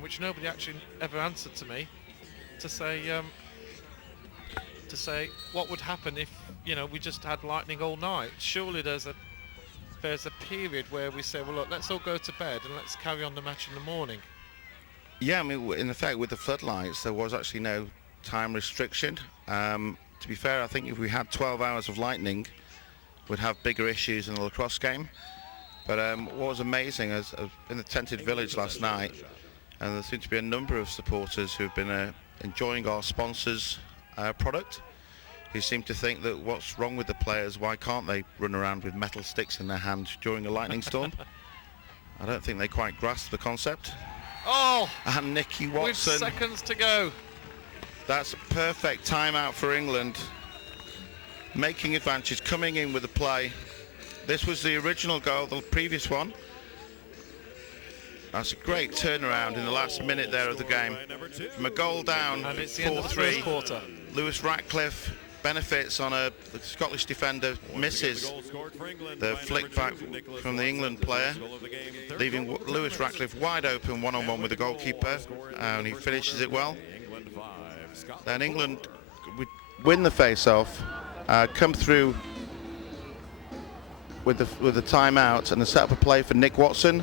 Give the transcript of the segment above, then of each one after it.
which nobody actually ever answered to me, to say what would happen if we just had lightning all night. Surely there's a period where we say, well, look, let's all go to bed and let's carry on the match in the morning. Yeah, I mean, in effect, with the floodlights, there was actually no time restriction. To be fair, I think if we had 12 hours of lightning, we'd have bigger issues in the lacrosse game. But what was amazing is in the tented village last night, and there seemed to be a number of supporters who've been enjoying our sponsors' product, who seem to think that what's wrong with the players, why can't they run around with metal sticks in their hand during a lightning storm? I don't think they quite grasp the concept. Oh! And Nicky Watson. With seconds to go. That's a perfect timeout for England. Making advantage, coming in with the play. This was the original goal, the previous one. That's a great turnaround in the last minute there of the game. From a goal down, 4-3. Lewis Ratcliffe benefits on the Scottish defender, misses the flick back from the England player, leaving Lewis Ratcliffe wide open one-on-one with the goalkeeper, and he finishes it well. Then England would win the face-off, come through with the timeout and the set up a play for Nick Watson.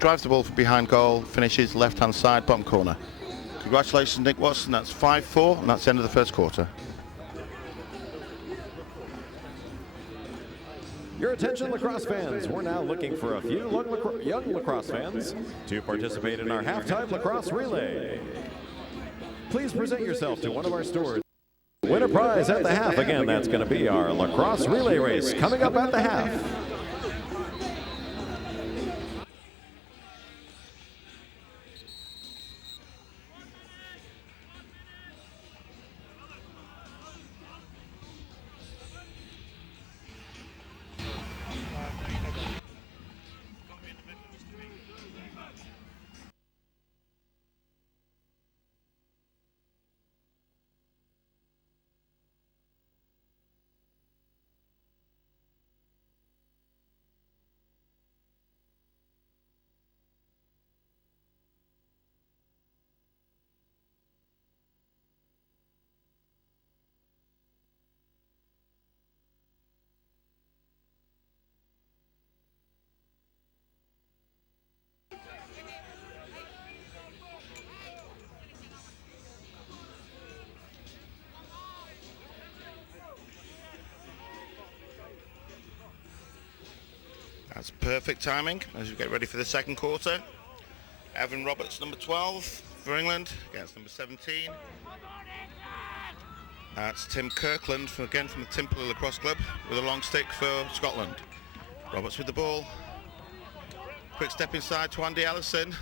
Drives the ball from behind goal, finishes left-hand side, bottom corner. Congratulations, Nick Watson. That's 5-4, and that's the end of the first quarter. Your attention, lacrosse fans. We're now looking for a few young lacrosse fans to participate in our halftime lacrosse relay. Please present yourself to one of our stores. Win a prize at the half. Again, that's going to be our lacrosse relay race coming up at the half. That's perfect timing as we get ready for the second quarter. Evan Roberts, number 12 for England, against number 17. That's Tim Kirkland, again from the Timperley Lacrosse Club, with a long stick for Scotland. Roberts with the ball. Quick step inside to Andy Ellison.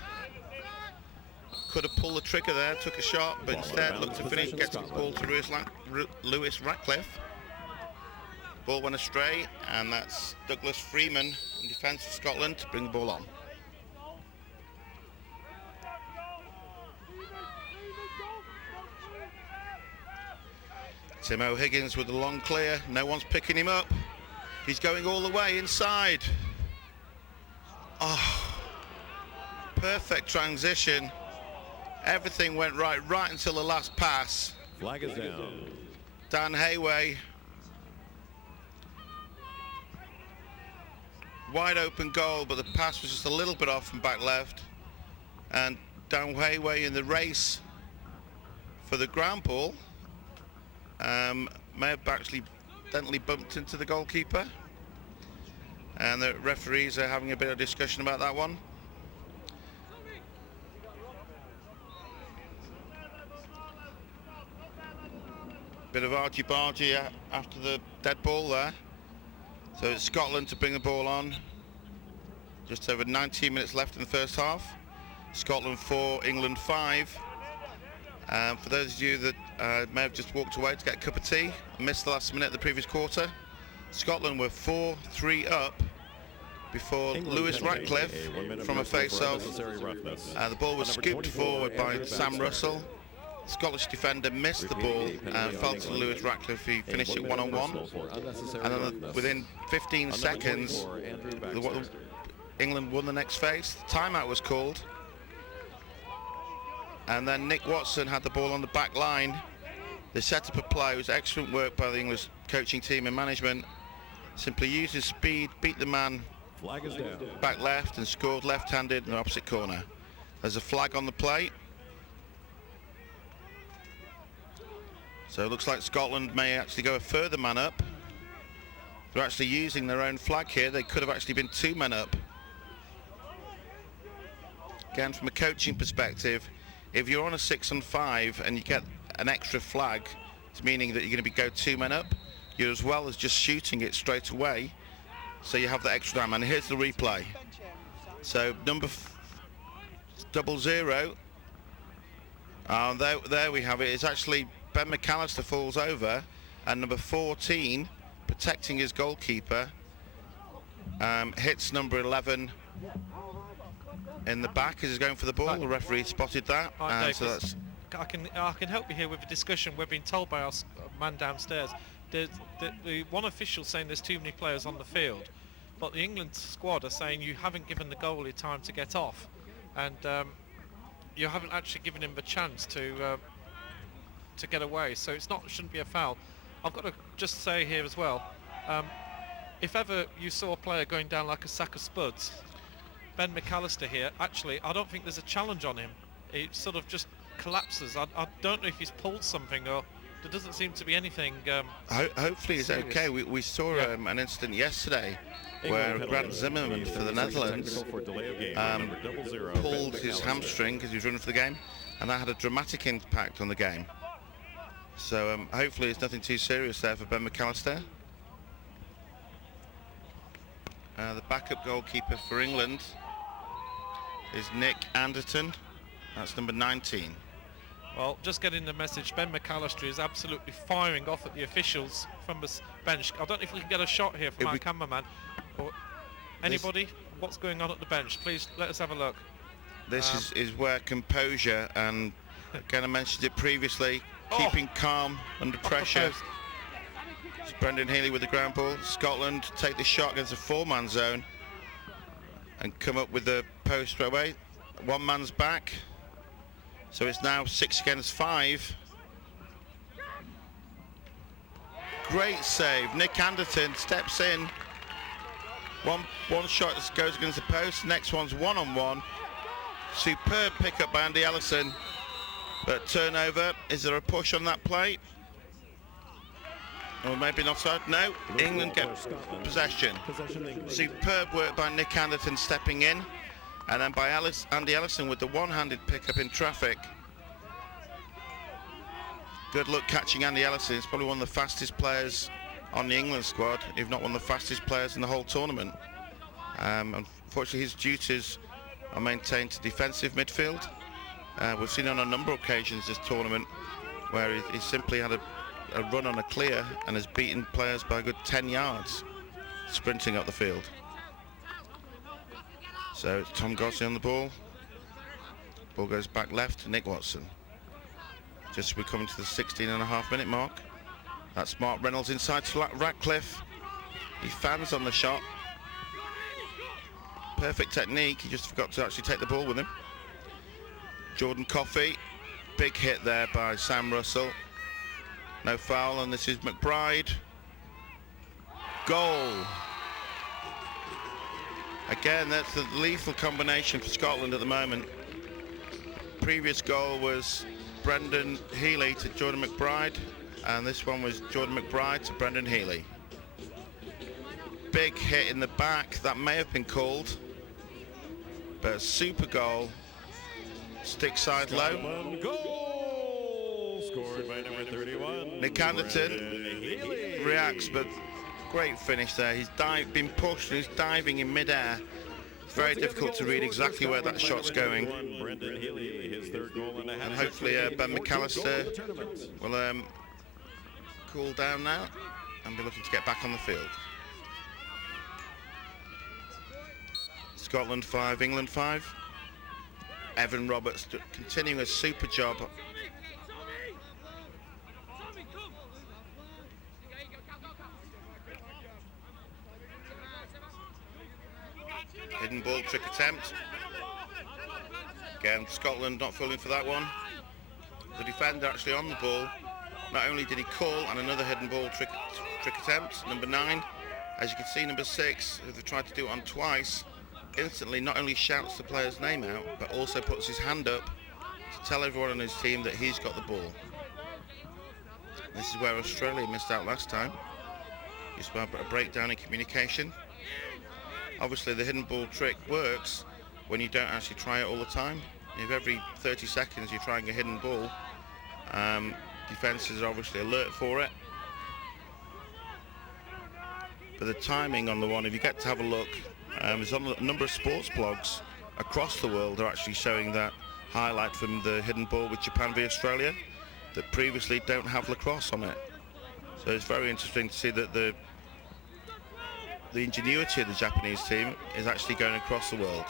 Could have pulled the trigger there, took a shot, but instead looked to finish, gets the ball to Lewis Ratcliffe. Ball went astray, and that's Douglas Freeman in defence for Scotland to bring the ball on. Tim O'Higgins with the long clear, no one's picking him up. He's going all the way inside. Oh, perfect transition. Everything went right until the last pass. Flag is down. Dan Hayway. Wide open goal, but the pass was just a little bit off from back left. And Dan Hayway in the race for the ground ball may have actually accidentally bumped into the goalkeeper. And the referees are having a bit of discussion about that one. Bit of argy-bargy after the dead ball there. So it's Scotland to bring the ball on. Just over 19 minutes left in the first half. Scotland 4, England 5. For those of you that may have just walked away to get a cup of tea, missed the last minute of the previous quarter, Scotland were 4-3 up before Lewis Ratcliffe from a face-off. The ball was scooped forward by Sam Russell. Scottish defender missed the ball and fell to Lewis Ratcliffe. He finished it one-on-one. And then within 15 seconds, England won the next phase. Timeout was called. And then Nick Watson had the ball on the back line. They set up a play. It was excellent work by the English coaching team and management. Simply used his speed, beat the man Flag is down. back left and scored left-handed in the opposite corner. There's a flag on the play. So it looks like Scotland may actually go a further man up. They're actually using their own flag here. They could have actually been 2 men up. Again, from a coaching perspective, if you're on a 6-on-5 and you get an extra flag, it's meaning that you're going to go 2 men up, you're as well as just shooting it straight away, so you have the extra time. And here's the replay. So number 00, there we have it. It's actually Ben McAllister falls over, and number 14, protecting his goalkeeper, hits number 11 in the back as he's going for the ball. The referee spotted that. Right, Dave, So that's I can help you here with a discussion. We've been told by our man downstairs. The one official saying there's too many players on the field, but the England squad are saying you haven't given the goalie time to get off, and you haven't actually given him the chance to get away. So shouldn't be a foul. I've got to just say here as well, if ever you saw a player going down like a sack of spuds, Ben McAllister here, actually, I don't think there's a challenge on him. He sort of just collapses. I don't know if he's pulled something, or there doesn't seem to be anything. hopefully he's serious. okay. We saw an incident yesterday where Grant Zimmerman for the Netherlands pulled his hamstring because he was running for the game, and that had a dramatic impact on the game. So hopefully it's nothing too serious there for Ben McAllister. The backup goalkeeper for England is Nick Anderton. That's number 19. Well, just getting the message, Ben McAllister is absolutely firing off at the officials from the bench. I don't know if we can get a shot here from our cameraman or anybody. What's going on at the bench? Please let us have a look. This is where composure, and again I mentioned it previously, keeping calm under pressure. It's Brendan Healy with the ground ball. Scotland take the shot against a 4-man zone and come up with the post straight away. 1 man's back. So it's now 6 against 5. Great save. Nick Anderton steps in. One shot goes against the post. Next one's 1-on-1. Superb pick-up by Andy Ellison. But turnover. Is there a push on that play? Or maybe not so. No. England get possession. Superb work by Nick Anderton stepping in. And then by Andy Ellison with the one-handed pick-up in traffic. Good luck catching Andy Ellison. He's probably one of the fastest players on the England squad, if not one of the fastest players in the whole tournament. Unfortunately, his duties are maintained to defensive midfield. We've seen on a number of occasions this tournament where he simply had a run on a clear and has beaten players by a good 10 yards sprinting up the field. So it's Tom Gosling on the ball. Ball goes back left to Nick Watson. Just as we're coming to the 16.5-minute mark. That's Mark Reynolds inside to Ratcliffe. He fans on the shot. Perfect technique. He just forgot to actually take the ball with him. Jordan Coffey. Big hit there by Sam Russell. No foul, and this is McBride. Goal. Again, that's the lethal combination for Scotland at the moment. Previous goal was Brendan Healy to Jordan McBride, and this one was Jordan McBride to Brendan Healy. Big hit in the back, that may have been called, but a super goal. Stick side low. Goal scored by number 31. Nick Anderton reacts, but great finish there. He's been pushed and he's diving in mid-air. It's very difficult to read exactly where that shot's going. And hopefully Ben McAllister will cool down now and be looking to get back on the field. Scotland 5, England 5. Evan Roberts continuing a super job. Hidden ball trick attempt. Again, Scotland not falling for that one. the defender actually on the ball. Not only did he call on another hidden ball trick attempt, number 9, as you can see, number 6, who they've tried to do it on twice, instantly not only shouts the player's name out, but also puts his hand up to tell everyone on his team that he's got the ball. This is where Australia missed out last time. Just about a breakdown in communication. Obviously the hidden ball trick works when you don't actually try it all the time. If every 30 seconds you're trying a hidden ball, defences are obviously alert for it. But the timing on the one, if you get to have a look, is on a number of sports blogs across the world are actually showing that highlight from the hidden ball with Japan v Australia that previously don't have lacrosse on it. So it's very interesting to see that the ingenuity of the Japanese team is actually going across the world.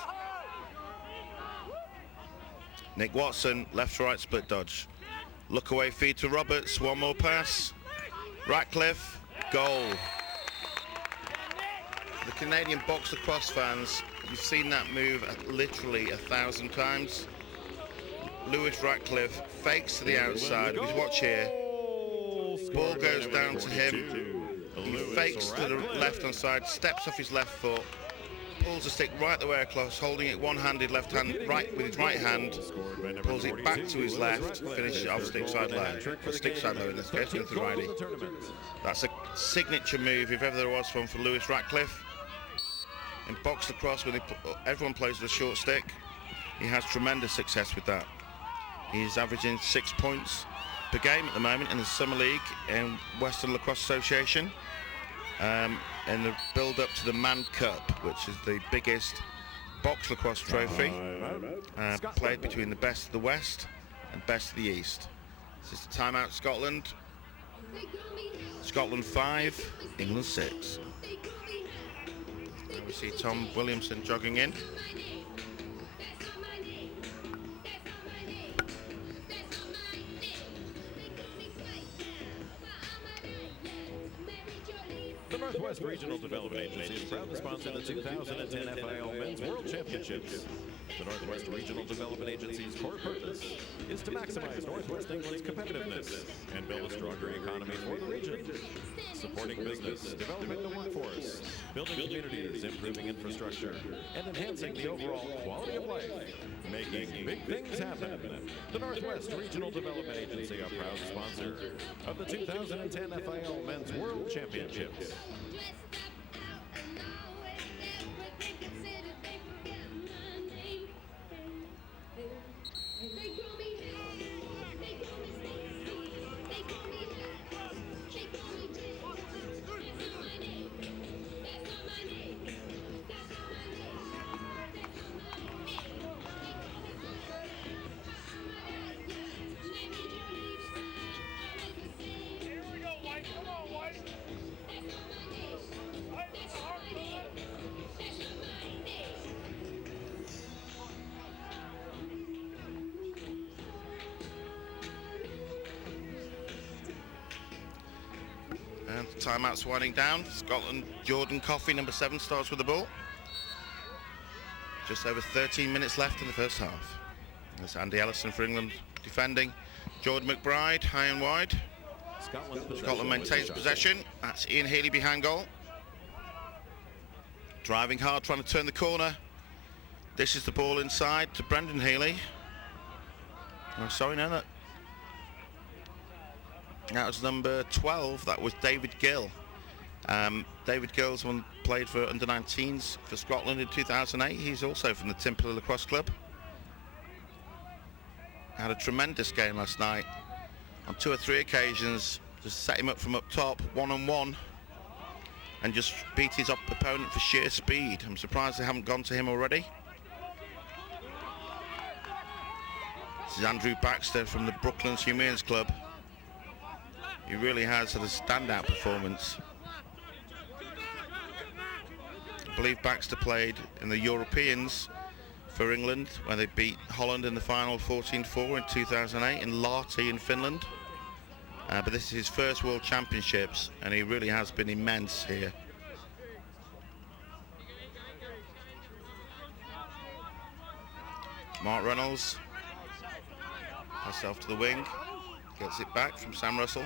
Nick Watson, left to right split dodge. Look away feed to Roberts, one more pass. Ratcliffe, goal. The Canadian box lacrosse fans, you've seen that move literally 1,000 times. Lewis Ratcliffe fakes to the outside. If you watch here, ball goes down to him. He fakes to the left-hand side, steps off his left foot, pulls the stick right the way across, holding it one-handed, left hand, right with his right hand, pulls it back to his left, finishes it off stick side low, or stick side low in this case, with the righty. That's a signature move if ever there was one for Lewis Ratcliffe. In box lacrosse, when everyone plays with a short stick, he has tremendous success with that. He's averaging 6 points per game at the moment in the Summer League in Western Lacrosse Association, in the build-up to the Man Cup, which is the biggest box lacrosse trophy played between the best of the West and best of the East. This is the timeout, Scotland. Scotland 5, England 6. Now we see Tom Williamson jogging in. The Northwest Regional Development Agency is proud to sponsor the 2010 FIL Men's World Championships. The Northwest Regional Development Agency's core purpose is to maximize Northwest England's competitiveness and build a stronger economy for the region. Supporting business, developing the workforce, building communities, improving infrastructure, and enhancing the overall quality of life. Making big things happen. The Northwest Regional Development Agency, a proud sponsor of the 2010 FIL Men's World Championships. And the timeout's winding down. Scotland, Jordan Coffey, number 7, starts with the ball. Just over 13 minutes left in the first half. There's Andy Ellison for England defending. Jordan McBride, high and wide. Scotland maintains possession. That's Ian Healy behind goal. Driving hard, trying to turn the corner. Dishes the ball inside to Brendan Healy. Oh, sorry, no, that was number 12. That was David Gill. David Gill's one played for under-19s for Scotland in 2008. He's also from the Timpler Lacrosse Club. Had a tremendous game last night. On 2 or 3 occasions, just set him up from up top, one-on-one, and just beat his opponent for sheer speed. I'm surprised they haven't gone to him already. This is Andrew Baxter from the Brooklands Humans Club. He really has had a standout performance. I believe Baxter played in the Europeans for England when they beat Holland in the final 14-4 in 2008 in Lahti in Finland. But this is his first World Championships, and he really has been immense here. Mark Reynolds. Pass off to the wing. Gets it back from Sam Russell.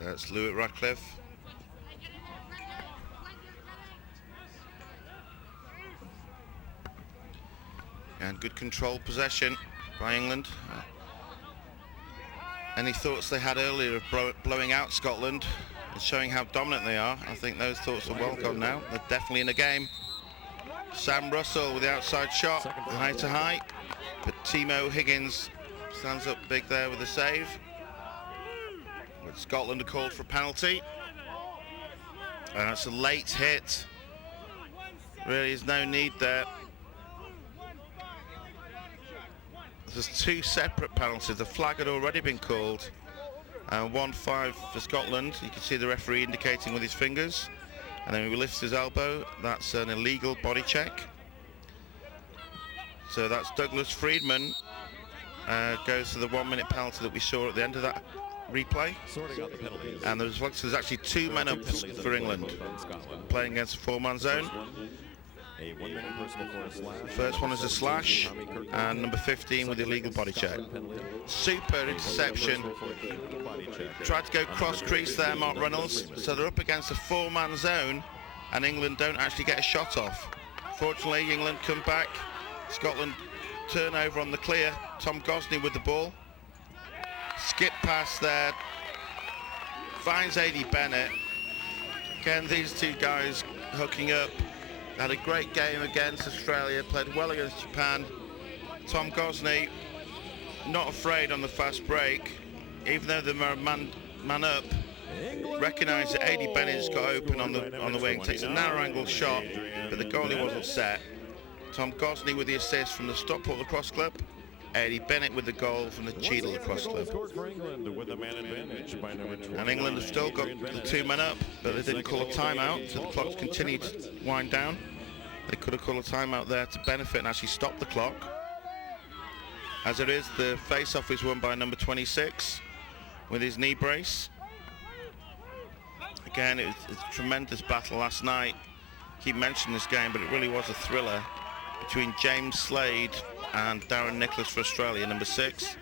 That's Lewitt Radcliffe. And good controlled possession by England. Any thoughts they had earlier of blowing out Scotland and showing how dominant they are, I think those thoughts are well gone now. They're definitely in the game. Sam Russell with the outside shot, high to high. But Timo Higgins stands up big there with the save. But Scotland are called for a penalty. And that's a late hit. Really is no need there. There's two separate penalties. The flag had already been called. 1-5 for Scotland. You can see the referee indicating with his fingers. And then he lifts his elbow. That's an illegal body check. So that's Douglas Friedman. Goes to the 1 minute penalty that we saw at the end of that replay. And there's actually two men up for England playing against a four-man zone. First one is a slash, and number 15 with the illegal body check. Super interception. Tried to go cross crease there, Mark Reynolds. So they're up against a four-man zone, and England don't actually get a shot off. Fortunately, England come back. Scotland turn over on the clear. Tom Gosney with the ball. Skip pass there. Finds A.D. Bennett. Again, these two guys hooking up. Had a great game against Australia, played well against Japan. Tom Gosney, not afraid on the fast break, even though they're man up, recognised that A.D. Bennett's got open on the wing, takes a narrow angle shot, but the goalie wasn't set. Tom Gosney with the assist from the Stockport Lacrosse Club, A.D. Bennett with the goal from the Cheadle Lacrosse Club. And England have still got the two men up, but they didn't call a timeout, so the clock's continued to wind down. They could have called a timeout there to benefit and actually stop the clock. As it is, the face-off is won by number 26 with his knee brace. Again, it was a tremendous battle last night. Keep mentioning this game, but it really was a thriller between James Slade and Darren Nicholas for Australia, number 6.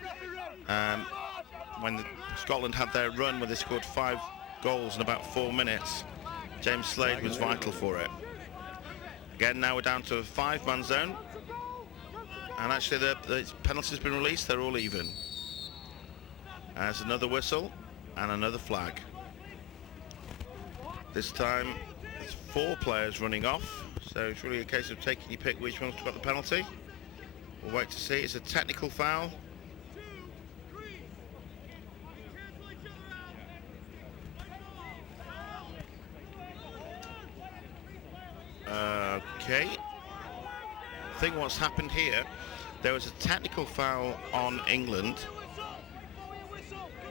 When Scotland had their run where they scored 5 goals in about 4 minutes, James Slade was vital for it. Again, now we're down to a 5-man zone, and actually the penalty's been released. They're all even. There's another whistle and another flag. This time it's 4 players running off, so it's really a case of taking your pick which one's got the penalty. We'll wait to see. It's a technical foul. Okay. I think what's happened here, there was a technical foul on England,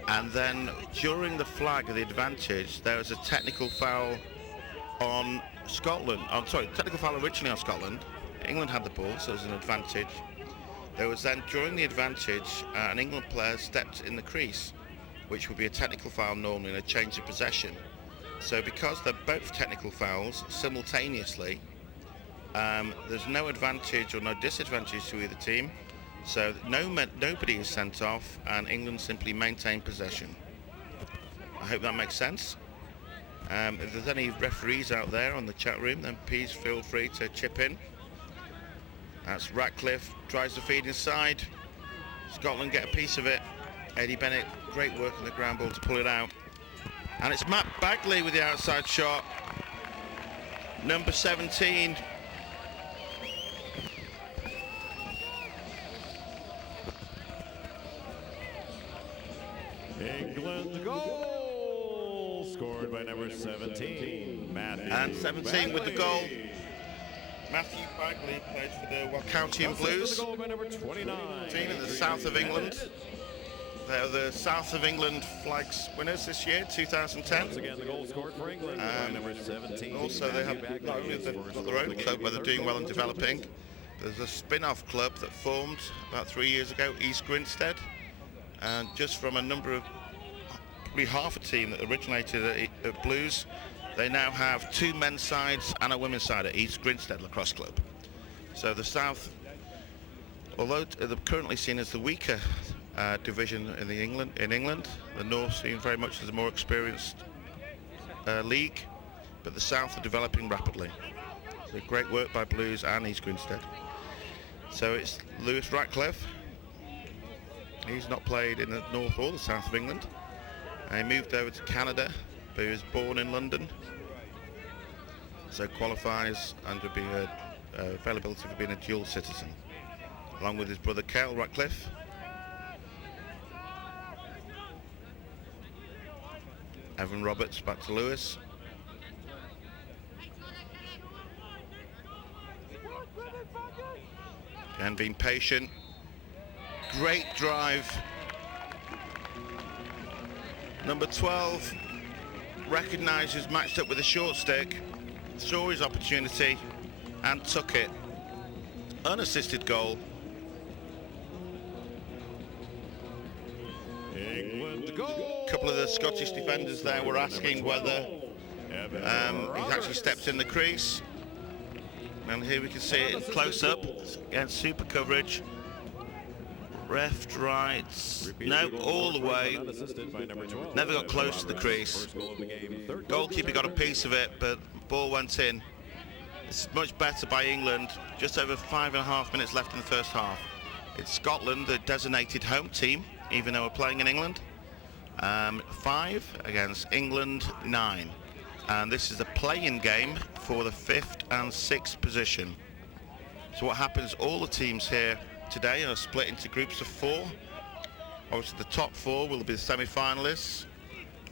and then during the flag of the advantage, there was a technical foul on Scotland. I'm sorry, technical foul originally on Scotland. England had the ball, so it was an advantage. There was then, during the advantage, an England player stepped in the crease, which would be a technical foul normally and a change of possession. So because they're both technical fouls simultaneously, there's no advantage or no disadvantage to either team. So nobody is sent off, and England simply maintain possession. I hope that makes sense. If there's any referees out there on the chat room, then please feel free to chip in. That's Ratcliffe, tries to feed inside. Scotland get a piece of it. A.D. Bennett, great work on the ground ball to pull it out. And it's Matt Bagley with the outside shot. Number 17. England's goal, scored by number 17, Matthew. And 17 with the goal. Matthew Bagley plays for the County Blues, team in the south of England. They're the South of England flags winners this year, 2010. Once again, the goal scored for England by number 17. Also, they have not only their own club where they're doing well and developing. There's a spin-off club that formed about 3 years ago, East Grinstead, and just from a number of, probably half a team that originated at Blues, they now have 2 men's sides and a women's side at East Grinstead Lacrosse Club. So the South, although they're currently seen as the weaker division in England, the North seen very much as a more experienced league, but the South are developing rapidly. So great work by Blues and East Grinstead. So it's Lewis Ratcliffe. He's not played in the North or the South of England. He moved over to Canada, but he was born in London. So qualifies under being availability for being a dual citizen, along with his brother Kel Ratcliffe. Evan Roberts back to Lewis. And being patient. Great drive. Number 12 recognises, matched up with a short stick, saw his opportunity and took it. Unassisted goal. England goal. A couple of the Scottish defenders there were asking whether he's actually stepped in the crease. And here we can see it close up. Again, super coverage. Left, right, no, all the way. Never got close to the crease. Goalkeeper got a piece of it, but ball went in. It's much better by England. Just over 5.5 minutes left in the first half. It's Scotland, the designated home team, even though we're playing in England. 5 against England 9. And this is a play-in game for the 5th and 6th position. So what happens, all the teams here today are split into groups of 4. Obviously the top 4 will be the semi-finalists.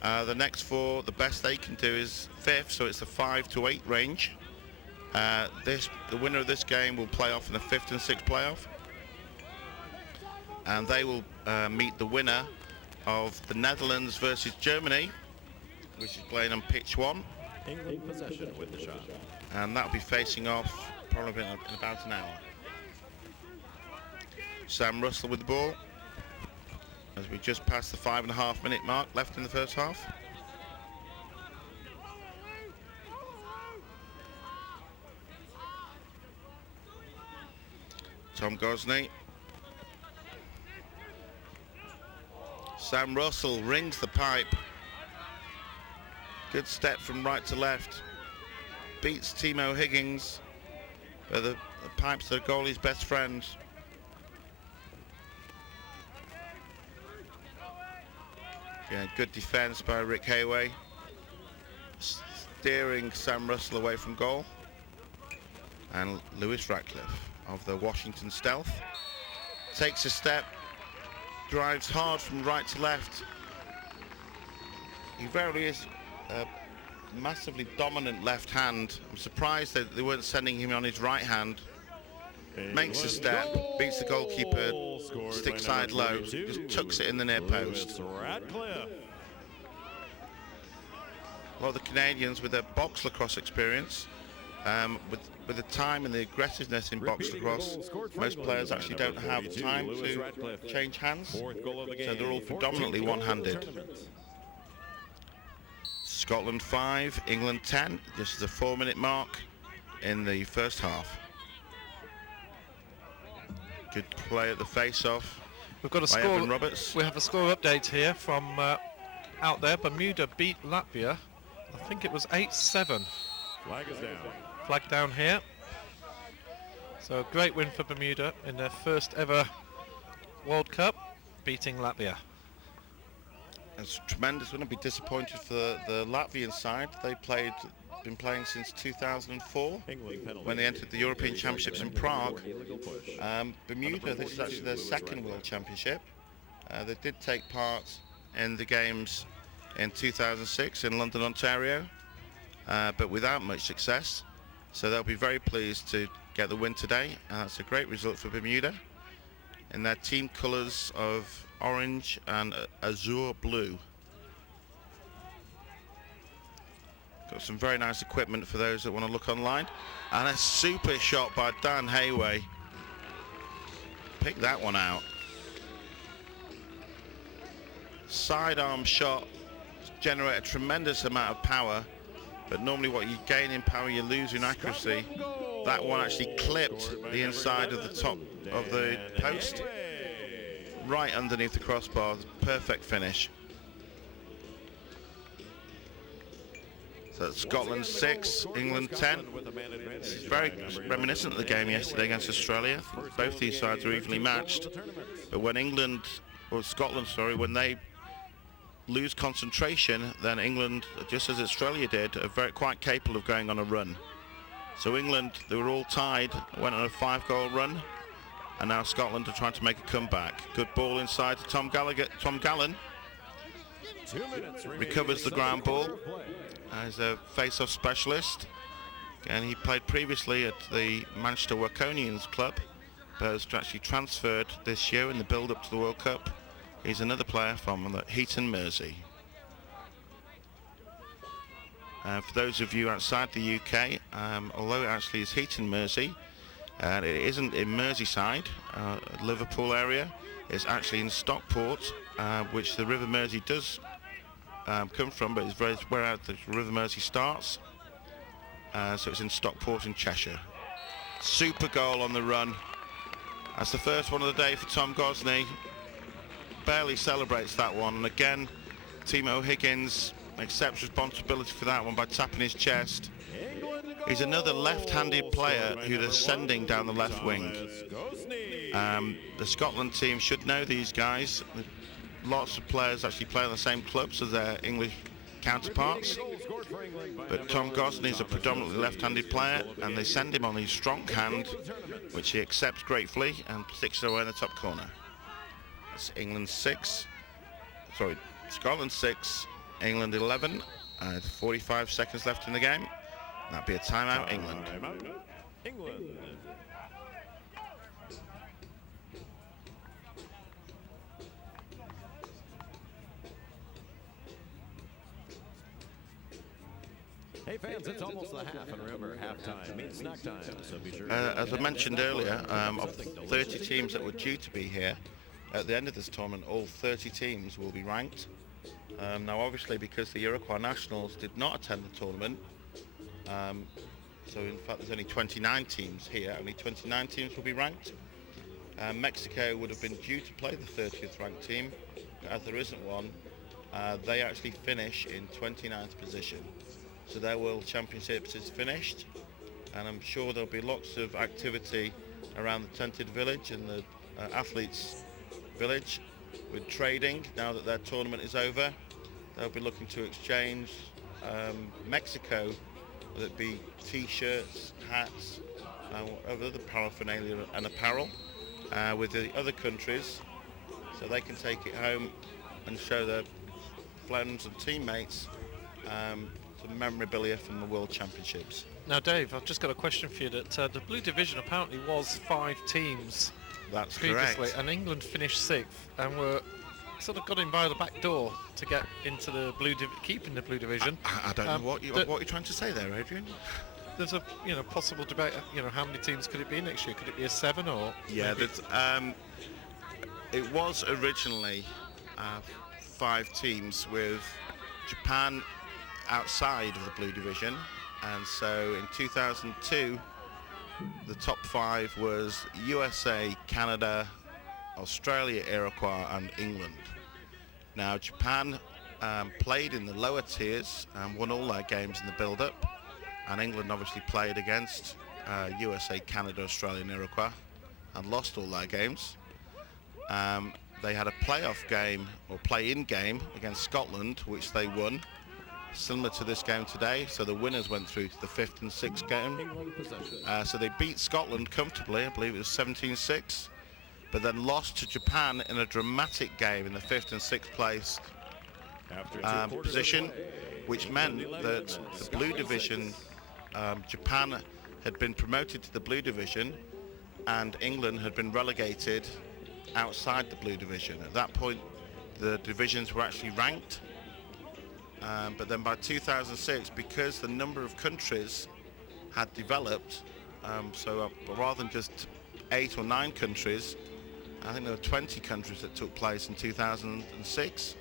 The next 4, the best they can do is 5th, so it's the 5 to 8 range. The winner of this game will play off in the 5th and 6th playoff. And they will meet the winner of the Netherlands versus Germany, which is playing on pitch 1. England possession with the shot. And that'll be facing off probably in about an hour. Sam Russell with the ball as we just passed the 5.5 minute mark left in the first half. Tom Gosney. Sam Russell rings the pipe. Good step from right to left. Beats Timo Higgins. But the pipe's the goalie's best friend. Yeah, good defence by Rick Hayway. Steering Sam Russell away from goal. And Lewis Ratcliffe of the Washington Stealth takes a step, drives hard from right to left. He very is a massively dominant left hand. I'm surprised that they weren't sending him on his right hand. Makes a step, beats the goalkeeper, stick side low, just tucks it in the near post. A lot of the Canadians with their box lacrosse experience, with the time and the aggressiveness in box lacrosse, most players actually don't have time to change hands, so they're all predominantly one-handed. Scotland 5, England 10, just the 4-minute mark in the first half. Good play at the face-off. We've got a score. Evan Roberts. We have a score update here from out there. Bermuda beat Latvia. I think it was 8-7. Flag is down. Flag down here. So a great win for Bermuda in their first ever World Cup, beating Latvia. It's tremendous. Wouldn't be disappointed for the Latvian side. They been playing since 2004 when they entered the European Championships in Prague. Bermuda, this is actually their second World Championship. They did take part in the games in 2006 in London, Ontario, but without much success. So they'll be very pleased to get the win today. That's a great result for Bermuda in their team colours of orange and azure blue. Got some very nice equipment for those that want to look online. And a super shot by Dan Hayway. Pick that one out. Sidearm shot, generate a tremendous amount of power. but normally what you gain in power, you lose in accuracy. That one actually clipped the inside of the top of the post, right underneath the crossbar. Perfect finish. So Scotland 6, England 10. This is very reminiscent of the game yesterday against Australia. Both these sides are evenly matched, but when Scotland, when they lose concentration, then England, just as Australia did, are quite capable of going on a run. So England, they were all tied, went on a 5-goal run, and now Scotland are trying to make a comeback. Good ball inside to Tom Gallen. Recovers the ground ball as a face-off specialist. And he played previously at the Manchester Waconians club, but has actually transferred this year in the build-up to the World Cup. He's another player from Heaton, Mersey. For those of you outside the UK, although it actually is Heaton, Mersey, it isn't in Merseyside, Liverpool area. It's actually in Stockport, which the River Mersey does come from, but it's where the River Mersey starts. So it's in Stockport in Cheshire. Super goal on the run. That's the first one of the day for Tom Gosney. Barely celebrates that one, and again Timo Higgins accepts responsibility for that one by tapping his chest. He's another left-handed player who's ascending down the left wing. The Scotland team should know these guys. Lots of players actually play on the same clubs as their English counterparts, but Tom Gosney is a predominantly left-handed player, and they send him on his strong hand, which he accepts gratefully and sticks it away in the top corner. That's Scotland 6, England 11. 45 seconds left in the game. That'd be a timeout, England. Hey fans, it's almost the half, and remember, halftime means snack time, so be sure. As I mentioned earlier, of 30 teams that were due to be here, at the end of this tournament, all 30 teams will be ranked. Now obviously, because the Iroquois Nationals did not attend the tournament, so in fact there's only 29 teams here, only 29 teams will be ranked. Mexico would have been due to play the 30th ranked team, as there isn't one. They actually finish in 29th position. So their World Championships is finished, and I'm sure there'll be lots of activity around the tented village and the athletes village with trading. Now that their tournament is over, they'll be looking to exchange Mexico, whether it be t-shirts, hats, other paraphernalia and apparel, with the other countries, so they can take it home and show their friends and teammates some memorabilia from the World Championships. Now Dave, I've just got a question for you. That the Blue Division apparently was 5 teams. That's previously, correct. and England finished 6th, and were sort of got in by the back door to get into the keeping the Blue Division. I don't know what you're trying to say there, Adrian. There's a possible debate. How many teams could it be next year? Could it be a 7 or? Yeah, it was originally 5 teams, with Japan outside of the Blue Division, and so in 2002 the top 5 was USA, Canada, Australia, Iroquois and England. Now Japan played in the lower tiers and won all their games in the build-up, and England obviously played against USA, Canada, Australia and Iroquois and lost all their games. They had a playoff game or play-in game against Scotland, which they won, similar to this game today. So the winners went through to the 5th and 6th game. So they beat Scotland comfortably, I believe it was 17-6, but then lost to Japan in a dramatic game in the 5th and 6th place position, which meant that the Blue Division, Japan had been promoted to the Blue Division and England had been relegated outside the Blue Division. At that point the divisions were actually ranked, but then by 2006, because the number of countries had developed, so rather than just 8 or 9 countries, I think there were 20 countries that took place in 2006,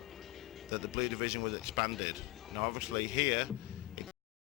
that the Blue Division was expanded. Now obviously here